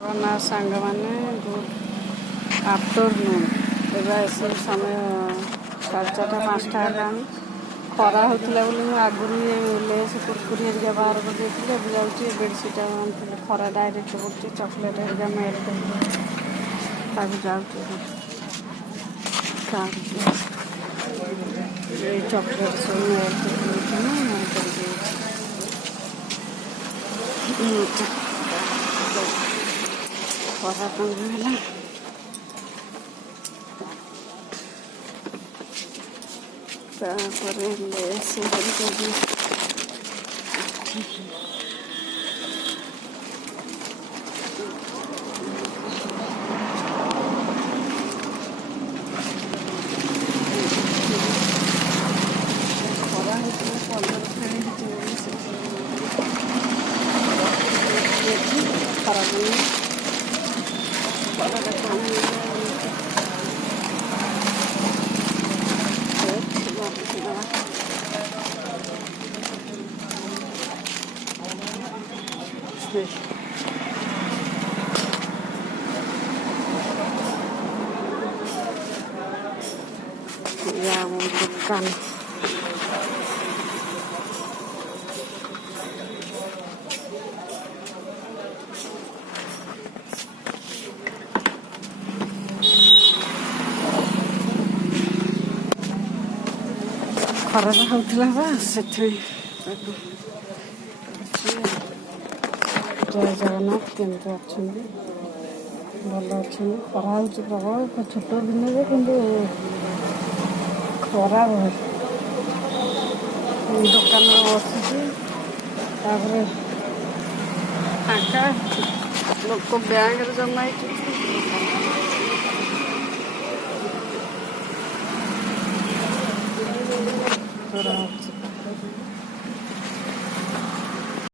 ना सांग मैंने गुड आफ्टरनून एवं समय 4:30-5टा है खरा होता बोली आगुरी लेस कुरकुरी हरिका बाहर कर जाऊँगी बेडसीट आनी खरा डायरेक्ट पड़े चॉकलेट हरिका मेल्ट जाऊँगी चॉकलेट सब मेल्ट खरा है तापर लेस खरा होता 15 खराब ya membutuhkan खरा होता से जय जगन्नाथ केमती अच्छा भल अच्छा खरा हो प्रबल छोट दिन कि खरा बहुत दुकान बसुची फाँका लोक बैंक जमा